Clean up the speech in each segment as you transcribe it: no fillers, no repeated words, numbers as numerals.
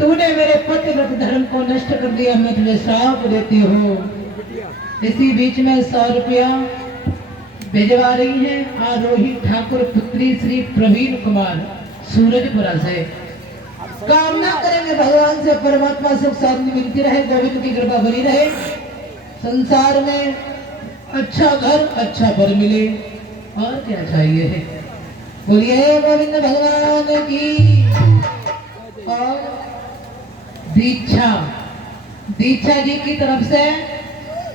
तूने मेरे पतिव्रत धर्म को नष्ट कर दिया, मैं तुझे श्राप देती हूँ। इसी बीच में 100 रुपया भिजवा रही है आरोही ठाकुर पुत्री श्री प्रवीण कुमार सूरजपुरा से। कामना करेंगे भगवान से परमात्मा सुख शांति मिलती रहे, गोविंद की कृपा बनी रहे, संसार में अच्छा घर अच्छा वर मिले, और क्या चाहिए है। बोलिए गोविंद भगवान की। और दीक्षा जी की तरफ से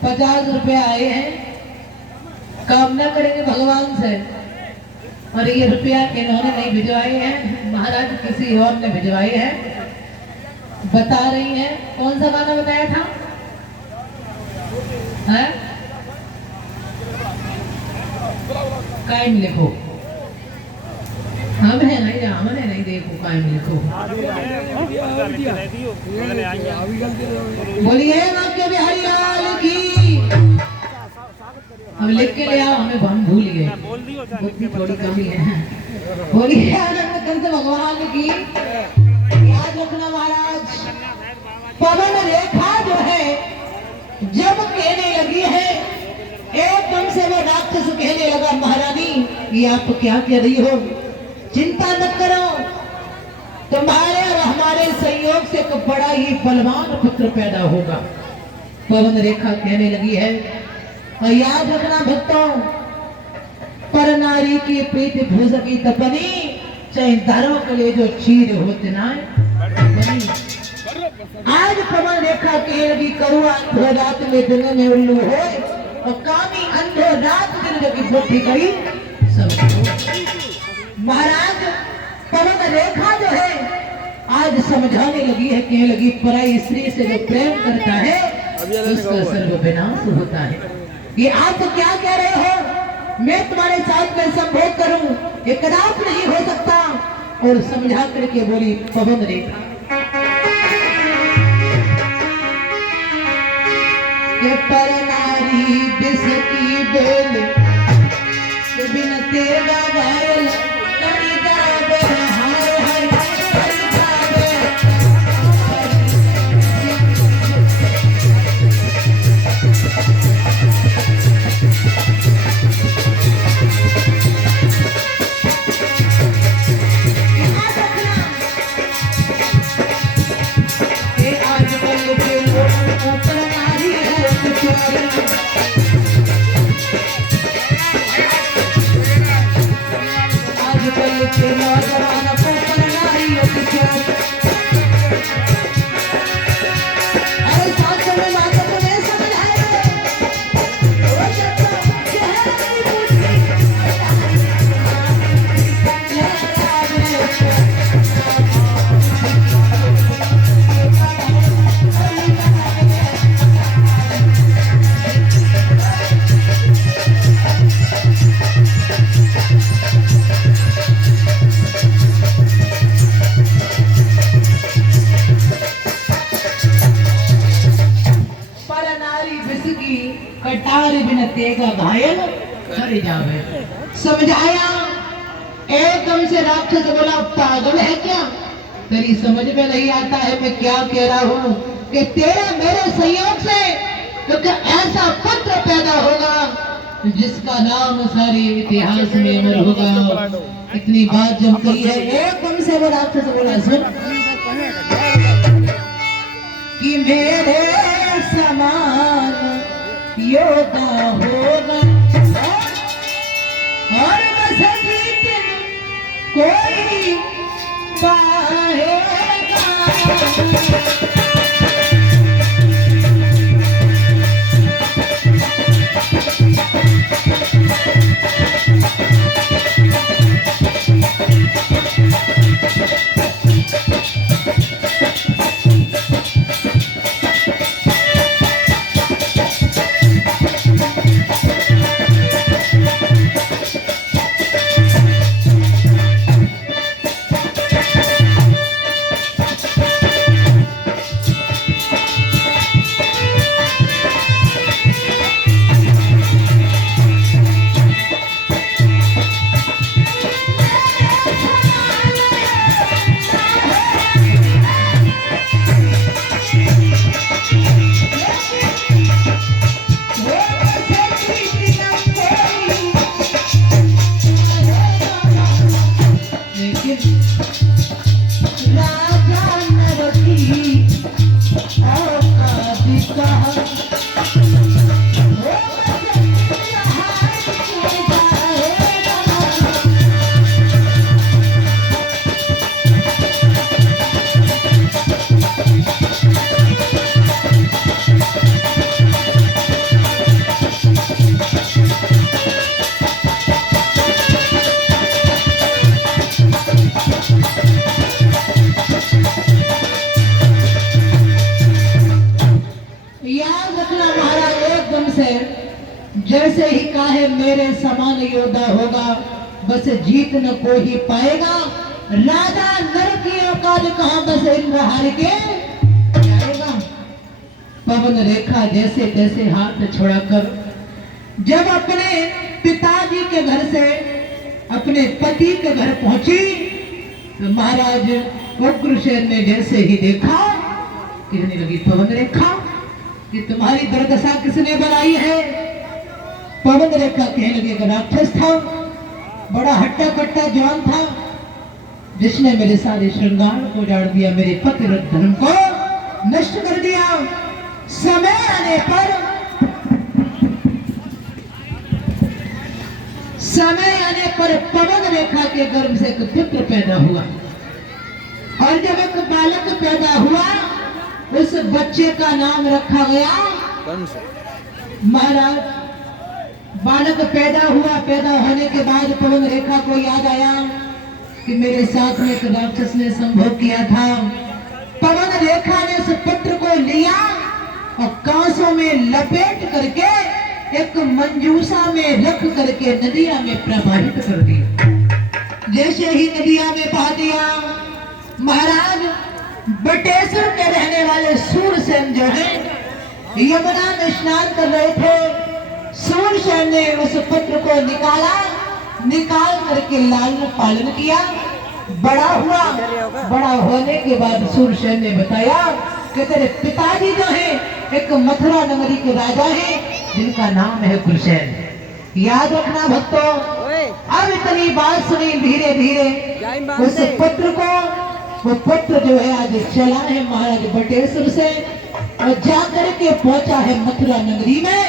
50 रुपए आए हैं। कामना करेंगे भगवान से। और ये रुपया इन्होंने नहीं भिजवाए हैं, महाराज किसी और ने भिजवाए हैं। बता रही हैं कौन सा गाना बताया था, है? कायम लिखो, हम है नहीं, हमने नहीं, देखो कायम लिखो। बोलिए आपके बिहारी लाल की। हम लिख के ले आओ, हम भूल गए, बुद्धि थोड़ी कमी है। बोलिए आनंद कंस भगवान की। याद रखना महाराज, पवन रेखा जो है जब कहने लगी है, एकदम से वो राक्षस कहने लगा, महारानी ये आप क्या कह रही हो, चिंता न करो, तुम्हारे और हमारे संयोग से एक बड़ा ही बलवान पुत्र पैदा होगा। पवन रेखा कहने लगी है। और याद रखना भक्तों, पर नारी की प्रीति भूसकी तपनी, चाहे दारों के लिए जो चीर होते ना। आज पवन रेखा कह लगी, करुआ अंधो रात में दिन में उल्लू हो, और कामी अंधो रात दिन की बुद्धि करी सब। महाराज पवन रेखा जो है आज समझाने लगी है, कहने लगी पराई स्त्री से जो प्रेम करता है उसका सर्वविनाश होता है। ये आप तो क्या कह रहे हो, मैं तुम्हारे साथ में संभोग करूं, ये कदापि नहीं हो सकता। और समझा करके बोली पवन रेखा, ये पर नारी विष की बेल, बिन तेरा घायल करी जावे, हाय हाय करी जावे। ये नौजवान को नारियों की चोट। अरे साथ में बात तुम्हें समझ आए वो जब चेहरे बूढ़ी कटार बिन तेगा घायल करे जावे। समझाया एकदम से राक्षस बोला पागल है क्या, तेरी समझ में नहीं आता है मैं क्या कह रहा हूँ कि तेरे मेरे संयोग से तो क्या ऐसा पुत्र पैदा होगा जिसका नाम सारे इतिहास में अमर होगा। इतनी बात जब कही है एकदम से वो राक्षस बोला सुन कि मेरे समान योगा होगा और बस दिन कोई पाएगा। जैसे ही काहे मेरे समान योद्धा होगा बस जीत न कोई पाएगा। राजा नर की औकात कहां बस इंद्र हार के जाएगा। पवन रेखा जैसे तैसे हाथ छोड़ाकर जब अपने पिताजी के घर से अपने पति के घर पहुंची तो महाराज उग्रसेन ने जैसे ही देखा कहने लगी पवन रेखा कि तुम्हारी दुर्दशा किसने बनाई है। पवन रेखा कहने लगी एक राक्षस था, बड़ा हट्टा कट्टा जवान था जिसने मेरे सारे श्रृंगार को उजाड़ दिया, मेरे पति धर्म को नष्ट कर दिया। समय आने पर पवन रेखा के गर्भ से एक पुत्र पैदा हुआ और जब एक बालक पैदा हुआ उस बच्चे का नाम रखा गया कंस। महाराज बालक पैदा हुआ, पैदा होने के बाद पवन रेखा को याद आया कि मेरे साथ में एक राक्षस ने संभोग किया था। पवन रेखा ने उस पुत्र को लिया और कांसों में लपेट करके एक मंजूसा में रख करके नदिया में प्रवाहित कर दिया। जैसे ही नदिया में बहा दिया, महाराज बटेश्वर के रहने वाले सूरसेन जो है यमुना में स्नान कर रहे थे। सूरसेन ने उस पुत्र को निकाल करके लालन पालन किया, बड़ा हुआ। बड़ा होने के बाद सूरसेन ने बताया कि तेरे पिताजी जो है एक मथुरा नगरी के राजा हैं जिनका नाम है गुलशेन। याद रखना भक्तों, अब इतनी बात सुनी धीरे धीरे उस पुत्र को, वो पुत्र जो है आज चला है महाराज बटेश्वर से और जाकर के पहुंचा है मथुरा नगरी में।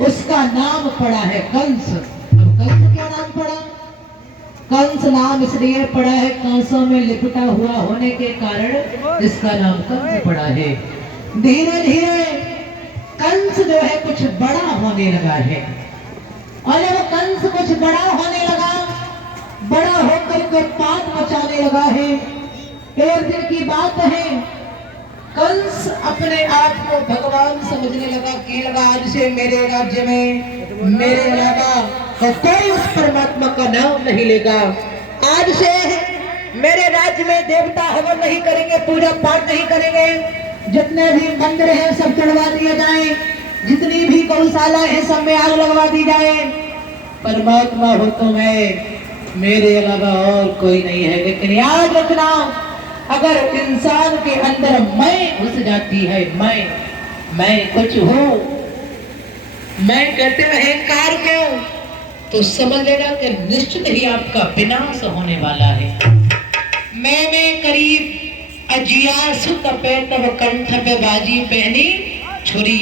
उसका नाम पड़ा है कंस। अब कंस क्या नाम पड़ा? कंस नाम इसलिए पड़ा है, कंसों में लिपटा हुआ होने के कारण इसका नाम कंस पड़ा है। धीरे धीरे कंस जो है कुछ बड़ा होने लगा है, और जब कंस कुछ बड़ा होने लगा, बड़ा होकर के पाप मचाने लगा है। एक दिन की बात है, कंस अपने आप को भगवान समझने लगा कि आज से मेरे राज्य में मेरे अलावा तो कोई उस परमात्मा का नाम नहीं लेगा। आज से मेरे राज्य में देवता हवन नहीं करेंगे, पूजा पाठ नहीं करेंगे, जितने भी मंदिर हैं सब तोड़वा दिए जाएं, जितनी भी गौशाला है सब में आग लगवा दी जाए। परमात्मा हो तो मेरे अलावा और कोई नहीं है। लेकिन याद रखना, अगर इंसान के अंदर मैं घुस जाती है, मैं कुछ हूं, मैं कहते अहंकार क्यों, तो समझ लेना कि निश्चित ही आपका विनाश होने वाला है। मैं करीब अजिया सुत पे तब कंठ पे बाजी पहनी छुरी।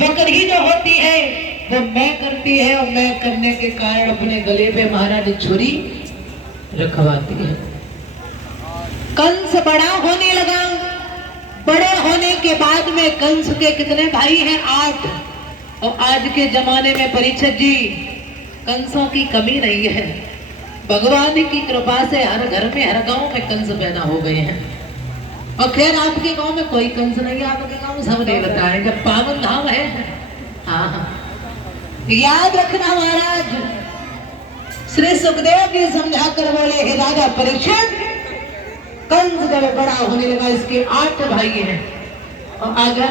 बकरी जो होती है वो मैं करती है, और मैं करने के कारण अपने गले पे महाराज छुरी रखवाती है। कंस बड़ा होने लगा। बड़े होने के बाद में कंस के कितने भाई हैं? 8। और आज के जमाने में परीक्षित जी, कंसों की कमी नहीं है। भगवान की कृपा से हर घर में, हर गांव में कंस पैदा हो गए हैं। और खैर आपके गांव में कोई कंस नहीं है, आपके गांव में सब देवता है, जब पावन धाम है। हाँ, याद रखना महाराज, श्री सुखदेव जी समझा कर बोले, हे राजा परीक्षित, कंस जब बड़ा होने लगा, इसके 8 भाई हैं, और अगर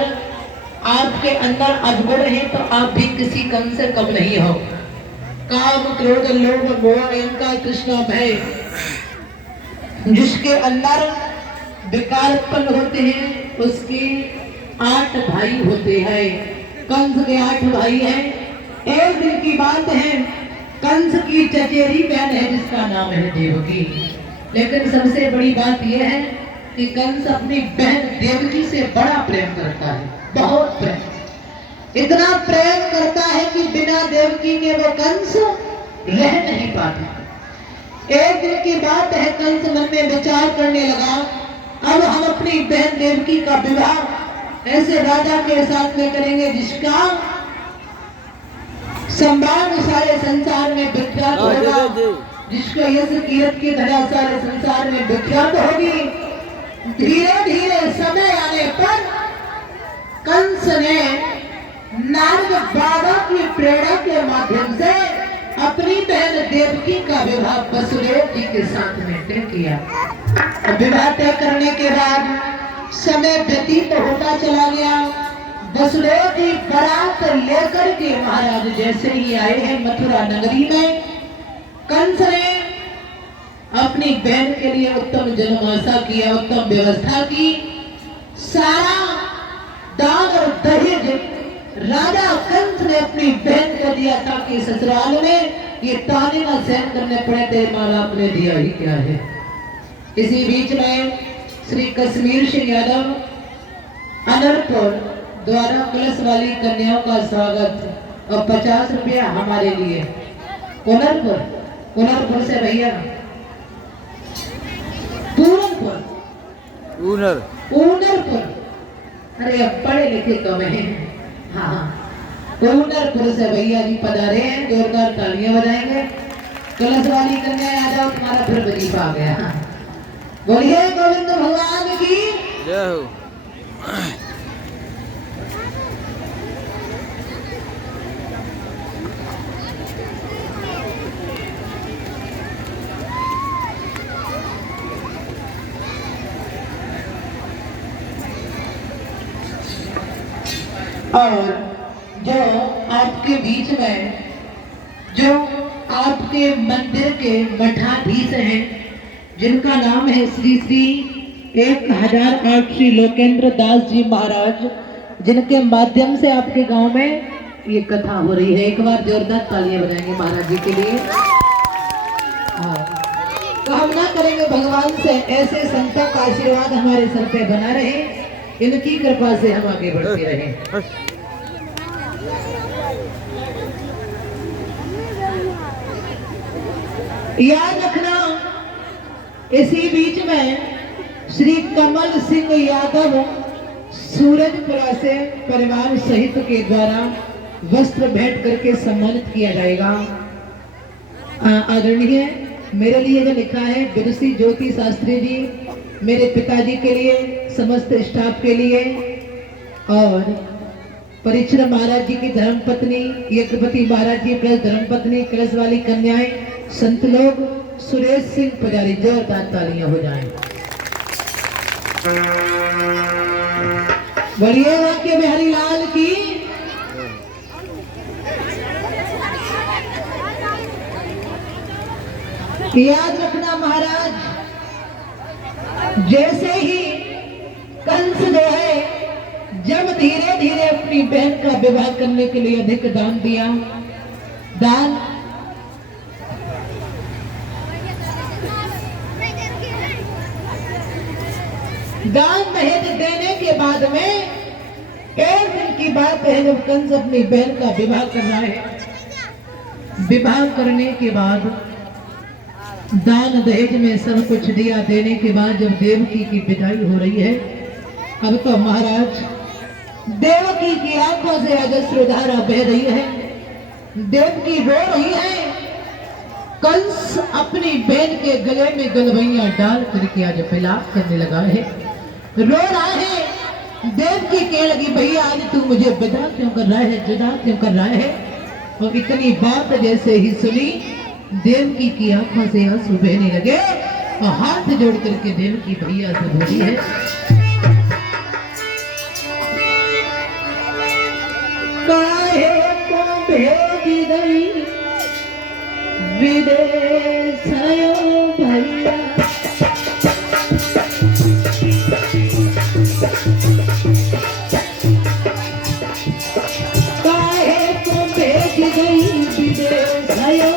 आपके अंदर अवगुण है तो आप भी किसी कंस से कम नहीं हो। काम, क्रोध, लोभ, मोह, अहंकार, तृष्णा, भय, जिसके अंदर विकार उत्पन्न होते हैं, उसके 8 भाई होते हैं। कंस के 8 भाई हैं। एक दिन की बात है, कंस की चचेरी बहन है जिसका नाम है देवकी। लेकिन सबसे बड़ी बात यह है कि कंस अपनी बहन देवकी से बड़ा प्रेम करता है, बहुत प्रेम। इतना प्रेम करता है कि बिना देवकी के वो कंस रह नहीं पाता। एक दिन की बात है, कंस मन में विचार करने लगा, अब हम अपनी बहन देवकी का विवाह ऐसे राजा के साथ में करेंगे जिसका सम्मान सारे संसार में विख्यात होगा, जिसका यश कीर्ति की धरा सारे संसार में विख्यात होगी। धीरे धीरे समय आने पर कंस ने नारद बाबा की प्रेरणा के माध्यम से अपनी बहन देवकी का विवाह वसुदेव जी के साथ में तय किया। विवाह तय करने के बाद समय व्यतीत होता चला गया। वसुदेव जी बारात लेकर के महाराज जैसे ही आए हैं मथुरा नगरी में, कंस ने अपनी बहन के लिए उत्तम जनमाशा किया, उत्तम व्यवस्था की। सारा दान और दहेज राजा कंस ने अपनी बहन को दिया ताकि ससुराल में ये ताने न सहन करने पड़े, तेरे माँ बाप ने दिया ही क्या है। इसी बीच में श्री कश्मीर सिंह यादव अनरपुर द्वारा कलश वाली कन्याओं का स्वागत और 50 रुपया हमारे लिए। पूनरपुर से भैया, पूनरपुर, अरे अब पढ़े लिखे कम है। हाँ, पूनरपुर से भैया जी पधारे हैं, जोरदार तालियां बजाएंगे। कलश वाली कन्या यादव, तुम्हारा फिर वजीफा आ गया। बोलिए गोविंद भगवान की जय हो। और जो आपके बीच में जो आपके मंदिर के मठाधीश हैं, जिनका नाम है श्री श्री 1008 श्री लोकेंद्र दास जी महाराज, जिनके माध्यम से आपके गांव में ये कथा हो रही है, एक बार जोरदार तालियां बजाएंगे महाराज जी के लिए। तो हम ना करेंगे भगवान से ऐसे संतों का आशीर्वाद हमारे सर पे बना रहे, इनकी कृपा से हम आगे बढ़ते रहे। याद रखना इसी बीच में श्री कमल सिंह यादव सूरजपुरा से परिवार सहित के द्वारा वस्त्र भेंट करके सम्मानित किया जाएगा। आदरणीय मेरे लिए जो लिखा है विदुषी ज्योति शास्त्री जी, मेरे पिताजी के लिए, समस्त स्टाफ के लिए और परीक्षण महाराज जी की धर्मपत्नी, यज्ञपति महाराज जी प्लस धर्मपत्नी, कलश वाली कन्याएं, संत लोग, सुरेश सिंह पुजारी, जोरदार तालियां हो जाएं। बोलिए वाक्य बिहारी लाल की। याद रखना महाराज, जैसे ही कंस जो है जब धीरे धीरे अपनी बहन का विवाह करने के लिए अधिक दान दिया, दान दहेज देने के बाद में एक दिन की बात है जब कंस अपनी बहन का विवाह कर रहा है। विवाह करने के बाद दान दहेज में सब कुछ दिया, देने के बाद जब देवकी की विदाई हो रही है, अब तो महाराज देवकी की आंखों से अजस्रधारा बह रही है, देवकी रो रही है। कंस अपनी बहन के गले में गलवैया डाल करके आज विलाप करने लगा है, रो रहा है। देवकी कहने लगी भैया आज तू मुझे विदा क्यों कर रहा है, जुदा क्यों कर रहा है। और इतनी बात जैसे ही सुनी, देवकी की आंखों से आंसू बहने लगे और हाथ जोड़ करके देवकी भैया से बोली है, काहे को भेज गई विदेश भैया, काहे को भेज गई विदेश भैया।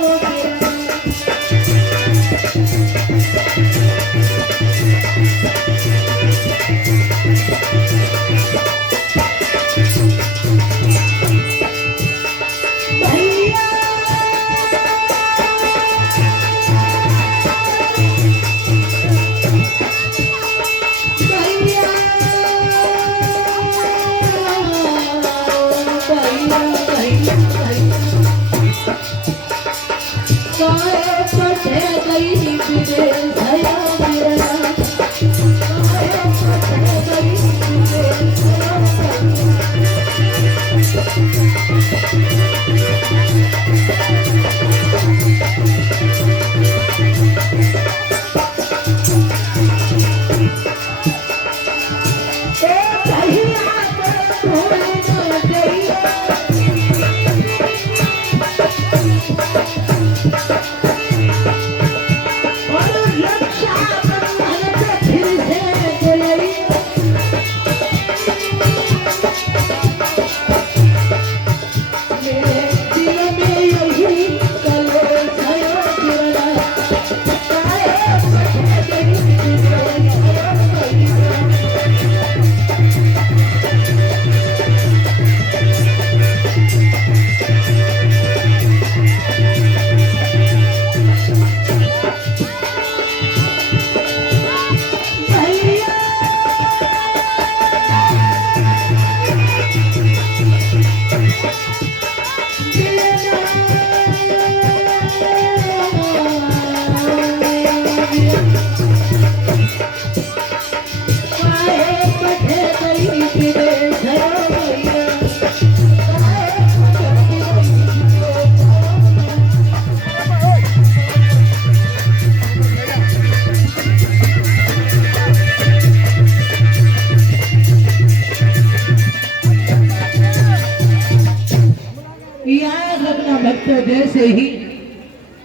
जैसे ही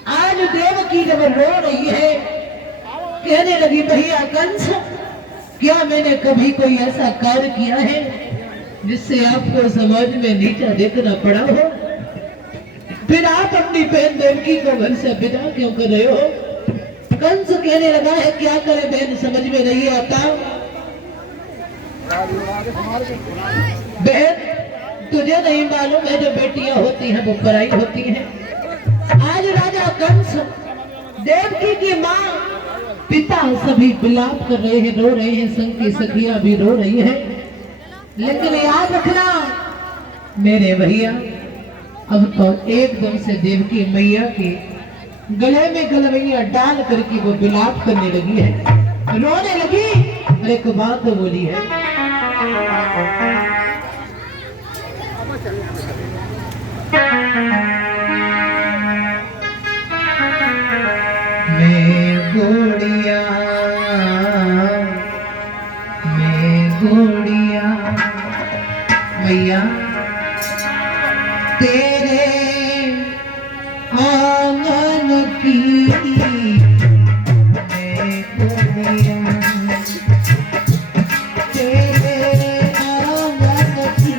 आज देवकी जब रो रही है, कहने लगी भैया कंस, क्या मैंने कभी कोई ऐसा कार्य किया है जिससे आपको समाज में नीचा देखना पड़ा हो? फिर आप अपनी बहन देवकी को घर से विदा क्यों कर रहे हो? कंस कहने लगा है क्या करे बहन, समझ में नहीं आता। बहन तुझे नहीं मालूम है जो बेटियां होती हैं वो पराई होती हैं। आज राजा कंस देवकी की माँ पिता सभी विलाप कर रहे हैं, रो रहे हैं, संग की सखियां भी रो रही हैं। लेकिन याद रखना मेरे भैया, अब तो एकदम से देवकी मैया के गले में गलवैया डाल करके वो विलाप करने लगी है, रोने लगी और एक बात बोली है, मैं गोड़िया मैया तेरे आंगन की मैं गोड़िया तेरे आंगन की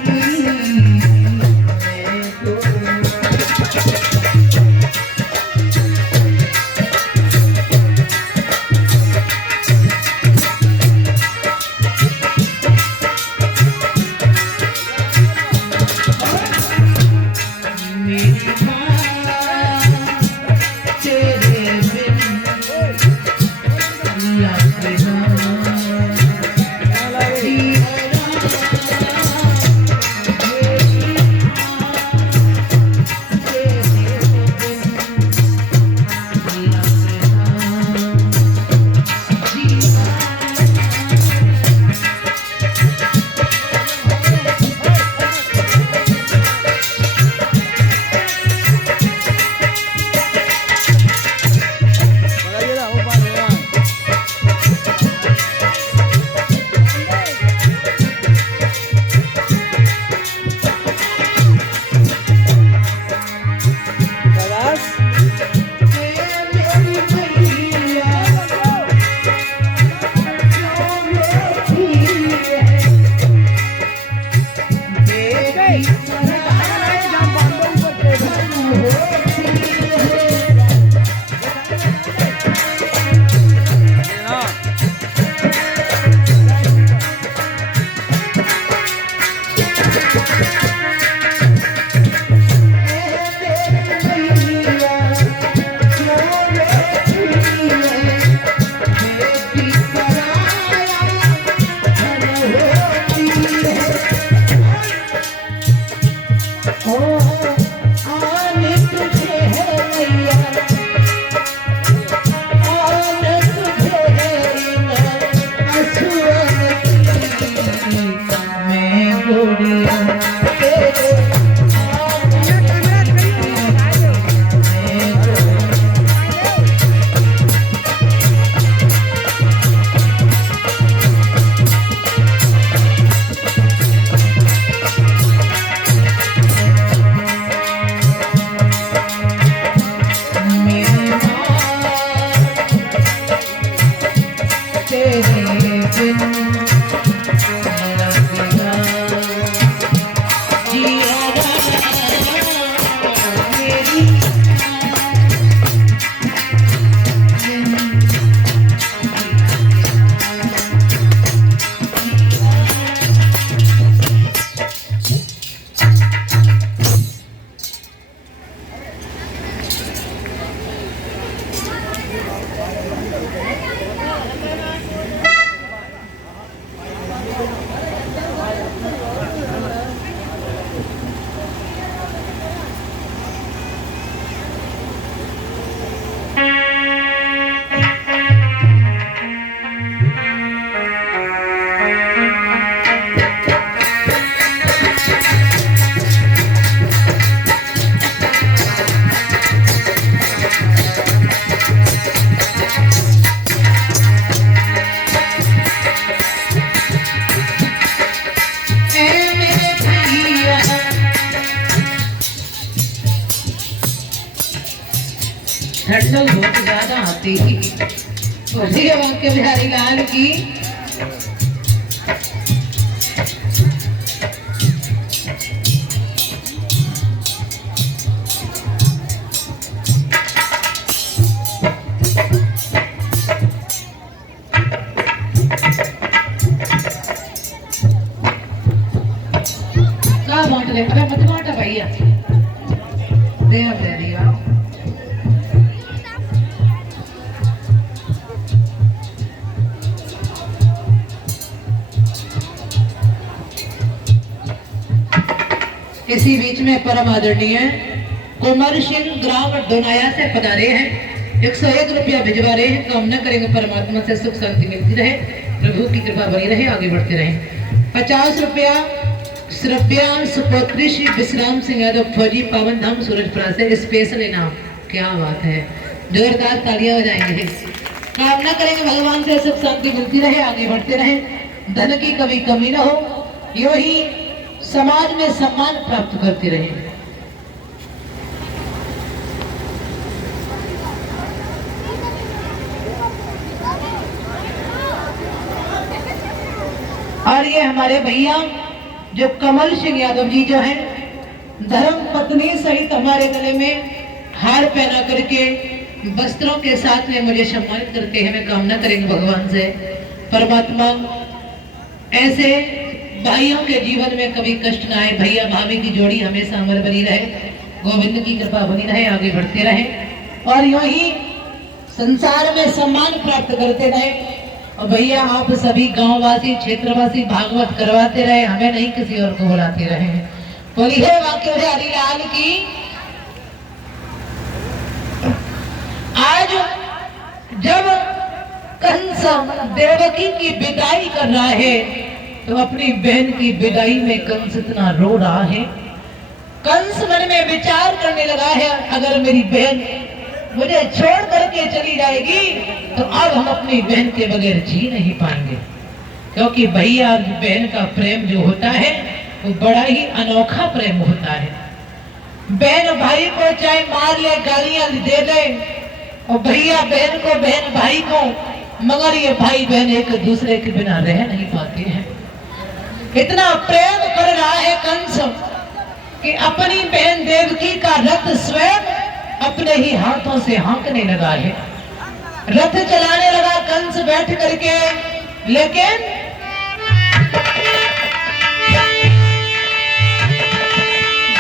मैं गोड़िया। ठंडक बहुत ज्यादा आती थी। बोलिए वाक्य बिहारी लाल की। क्या बांट ले? अरे मत बांटा भैया, दे दिया। इसी बीच में परम आदरणीय कुंवर सिंह ग्राम डोनाया से पधारे हैं, 101 रुपया भिजवा रहे हैं। कामना करेंगे परमात्मा से सुख शांति मिलती रहे, प्रभु की कृपा बनी रहे, आगे बढ़ते रहे। 50 रुपया श्रव्यांश सुपुत्री श्री विश्राम सिंह यादव फौजी पावन धाम सूरजपुरा से स्पेशल इनाम। क्या बात है, जोरदार तालियां बजाएंगे। कामना करेंगे भगवान से सुख शांति मिलती रहे, आगे बढ़ते रहे, धन की कभी कमी न हो, यूं ही समाज में सम्मान प्राप्त करते रहे। और ये हमारे भैया जो कमल सिंह यादव जी जो हैं, धर्म पत्नी सहित हमारे गले में हार पहना करके वस्त्रों के साथ में मुझे सम्मानित करते हैं। मैं कामना करेंगे भगवान से परमात्मा ऐसे भाइयों के जीवन में कभी कष्ट ना आए, भैया भाभी की जोड़ी हमेशा अमर बनी रहे, गोविंद की कृपा बनी रहे, आगे बढ़ते रहे और यूं ही संसार में सम्मान प्राप्त करते रहे। और भैया आप सभी गांववासी क्षेत्रवासी भागवत करवाते रहे, हमें नहीं किसी और को बुलाते रहे। बोलिए वाक्य बिहारी लाल की। आज जब कंस देवकी की विदाई कर रहा है तो अपनी बहन की विदाई में कंस इतना रो रहा है। कंस मन में विचार करने लगा है, अगर मेरी बहन मुझे छोड़ करके चली जाएगी तो अब हम अपनी बहन के बगैर जी नहीं पाएंगे, क्योंकि भैया और बहन का प्रेम जो होता है वो बड़ा ही अनोखा प्रेम होता है। बहन भाई को चाहे मार ले, गालियां दे दे, और भैया बहन को, बहन भाई को, मगर ये भाई बहन एक दूसरे के बिना रह नहीं पाते हैं। इतना प्रेम कर रहा है कंस कि अपनी बहन देवकी का रथ स्वयं अपने ही हाथों से हाँकने लगा है। रथ चलाने लगा कंस बैठ करके, लेकिन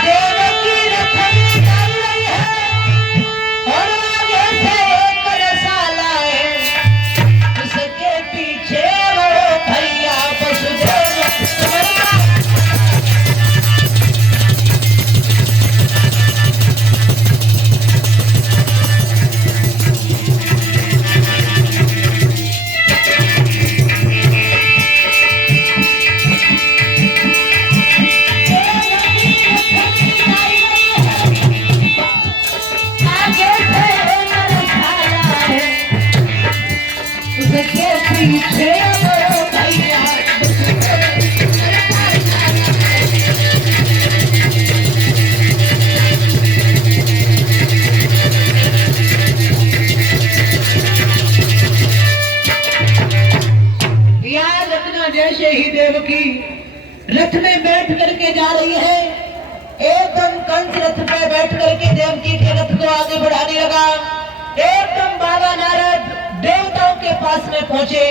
देवकी रथ में चल रही है और आगे से एक रसाला है, उसके पीछे वो भैया वसुदेव। जैसे ही देवकी रथ में बैठ करके जा रही है, एकदम कंस रथ पे बैठ करके देवकी के रथ को आगे बढ़ाने लगा। एकदम बाबा नारद देवताओं के पास में पहुंचे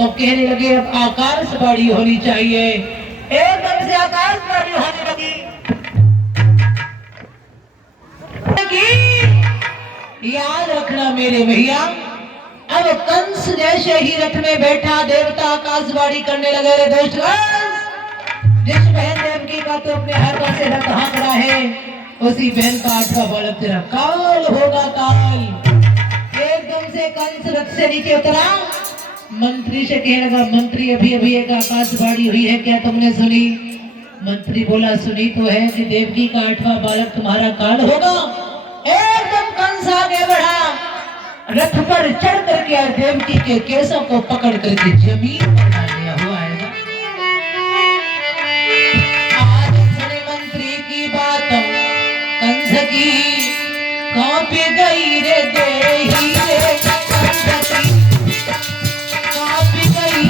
और कहने लगे अब आकाशवाणी होनी चाहिए। एकदम से आकाशवाणी होने लगी। याद रखना मेरे भैया, अब कंस जैसे ही रथ में बैठा देवता आकाशवाणी करने लगे, रे दोस्त जिस बहन देवकी का तो अपने हाथों से रथ हाँक रहा है, उसी बहन का 8वां बालक तेरा काल होगा काल। एकदम से कंस रथ से नीचे उतरा, मंत्री से कहने लगा, मंत्री अभी अभी एक आकाशवाणी हुई है, क्या तुमने सुनी? मंत्री बोला सुनी तो है कि देवकी का 8वां बालक तुम्हारा काल होगा। एकदम कंस आगे बढ़ा, रथ पर चढ़ करके देवकी के केसों को पकड़ करके जमीन पर डाल दिया हुआ है। आज सुने मंत्री की बात कंस की, कांप गई रे देही रे कंस की, कांप गई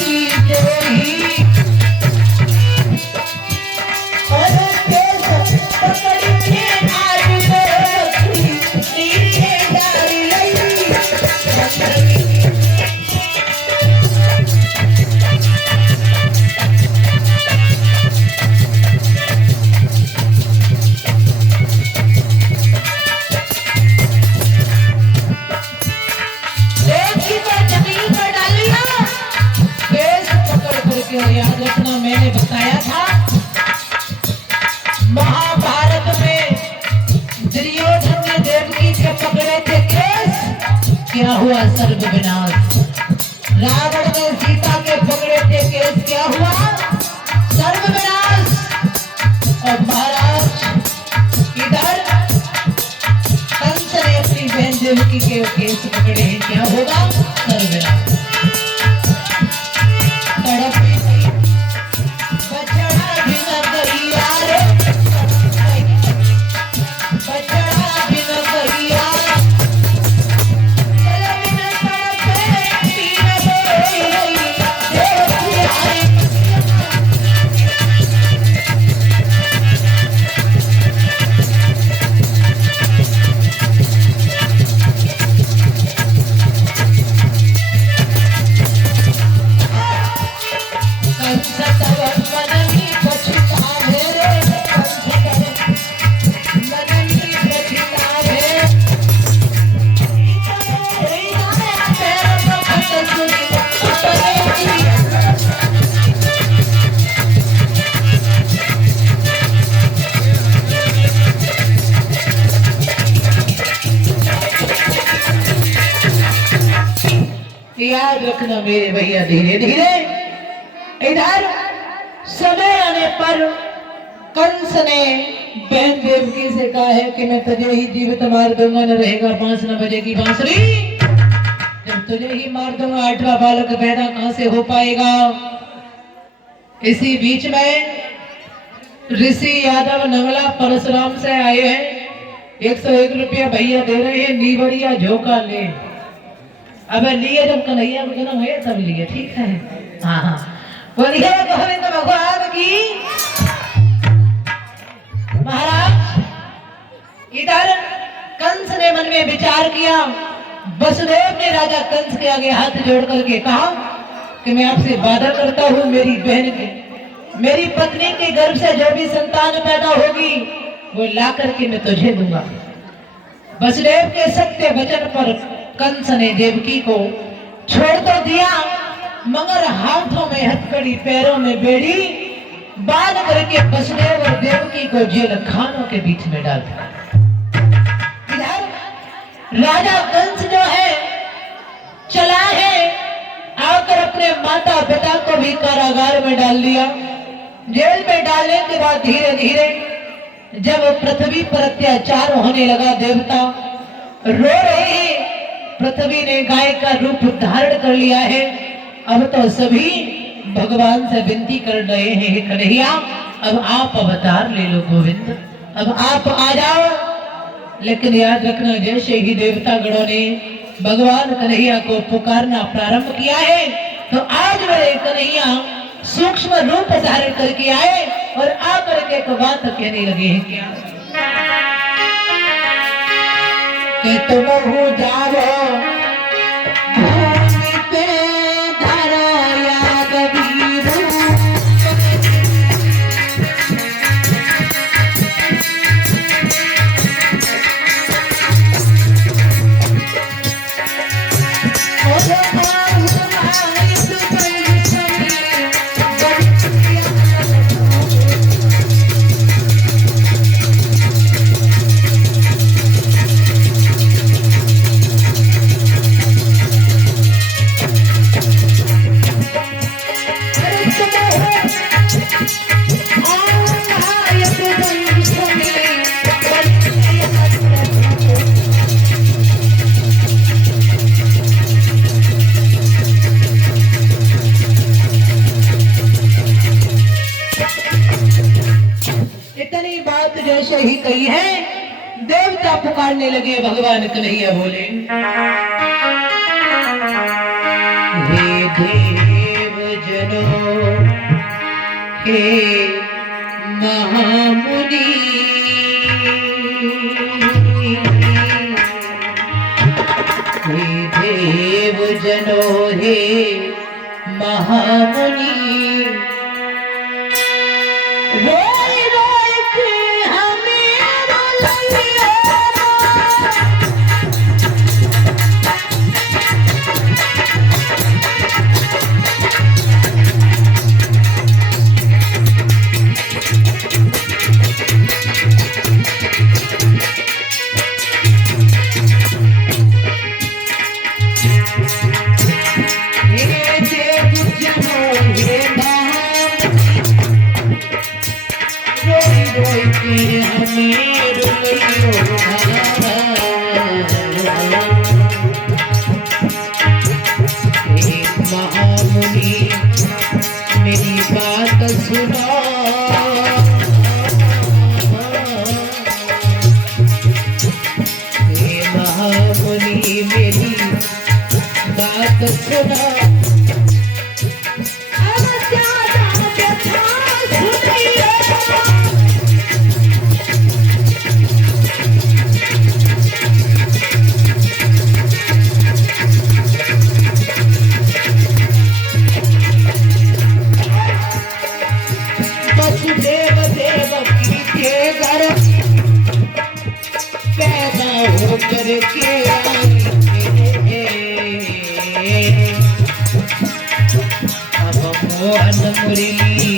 देही और केस पकड़ के आज देवकी नीचे डाल लई। याद रखना मैंने बताया था महाभारत क्या हुआ सर्व विनाश। रावण ने सीता के पकड़े थे केस, क्या हुआ सर्व विनाश। और महाराज इधर कंस ने अपनी बहन देवकी के केस पकड़े हैं, क्या होगा सर्व विनाश। याद रखना मेरे भैया, धीरे धीरे इधर समय आने पर कंस ने बहन देवकी से कहा है कि मैं तुझे ही जीवित मार दूंगा, न रहेगा 5 न बजेगी बांसुरी। जब तुझे ही मार दूंगा 8वां बालक पैदा कहां से हो पाएगा। इसी बीच में ऋषि यादव नंगला परशुराम से आए हैं, 101 रुपया भैया दे रहे हैं, नीवरिया झोंका ले। अब लिए जब कन्हैया को जन्म है तब लिए, ठीक है। हाँ हाँ बोलिए गोविंद भगवान की। महाराज इधर कंस ने मन में विचार किया। वसुदेव ने राजा कंस के आगे हाथ जोड़ करके कहा कि मैं आपसे वादा करता हूँ, मेरी बहन के, मेरी पत्नी के गर्भ से जो भी संतान पैदा होगी वो ला करके मैं तुझे दूंगा। वसुदेव के सत्य वचन पर कंस ने देवकी को छोड़ तो दिया, मगर हाथों में हथकड़ी पैरों में बेड़ी बांध करके वसुदेव और देवकी को जेल खानों के बीच में डाल दिया। राजा कंस जो है चला है, आकर अपने माता पिता को भी कारागार में डाल दिया। जेल में डालने के बाद धीरे धीरे जब पृथ्वी पर अत्याचार होने लगा, देवता रो रहे हैं। पृथ्वी ने गाय का रूप धारण कर लिया है। अब तो सभी भगवान से विनती कर रहे हैं, कन्हैया अब आप अवतार ले लो गोविंद, अब आप आ जाओ। लेकिन याद रखना, जैसे ही देवता गणों ने भगवान कन्हैया को पुकारना प्रारंभ किया है, तो आज मेरे कन्हैया सूक्ष्म रूप धारण करके आए और आकर के तो बात कहने लगे हैं क्या कि तुम हो जाओ भूमि पे धराया कबीरू। इतनी बात जैसे ही कही है, देवता पुकारने लगे, भगवान कन्हैया बोले, हे देव जनों, हे महामुनि, हे देव जनों, हे महामुनि, बात सुना अब ज्यादा व्यथा सुनिए वसुदेव देवकी के घर पैदा होकर के आई अब मोहन मुरली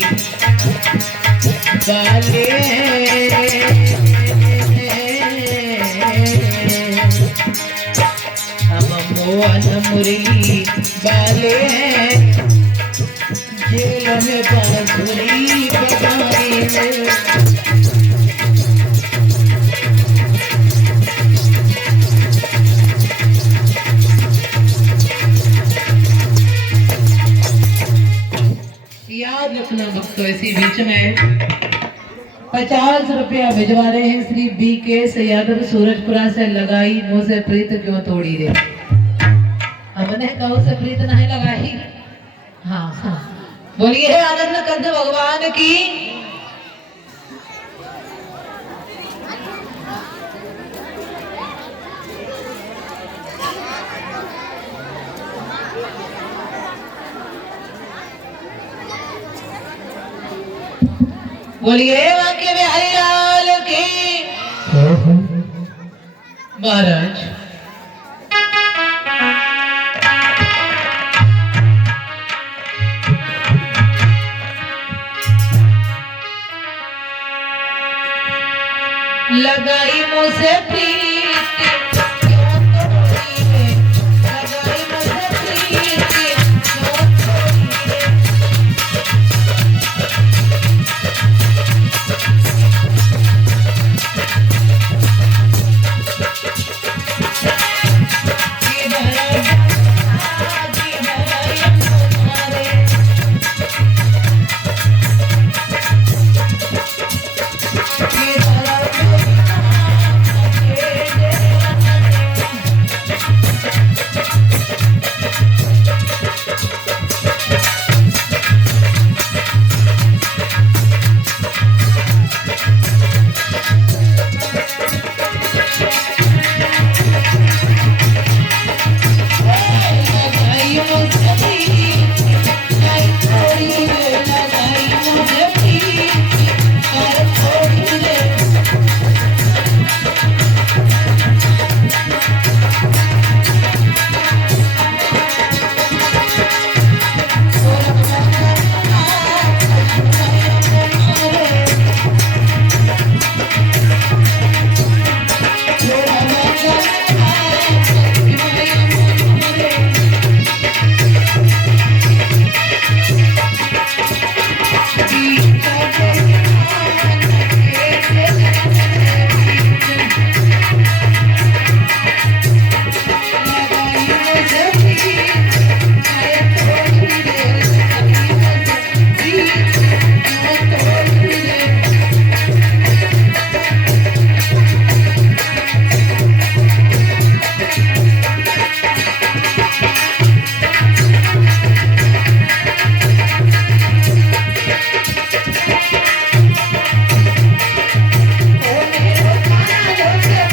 वाले अब मोहन मुरली वाले जेल में बांसुरी बजाई याद रखना भक्तों, इसी बीच में 50 रुपया भिजवा रहे हैं श्री बी के यादव सूरजपुरा से। लगाई मुँह से प्रीत क्यों तोड़ी रे, हमने कहो से प्रीत नहीं लगाई। हाँ हाँ बोलिए आनंद कंद भगवान की। बोलिए वाक्य बिहारी लाल की। महाराज लगाई मुझसे प्रीत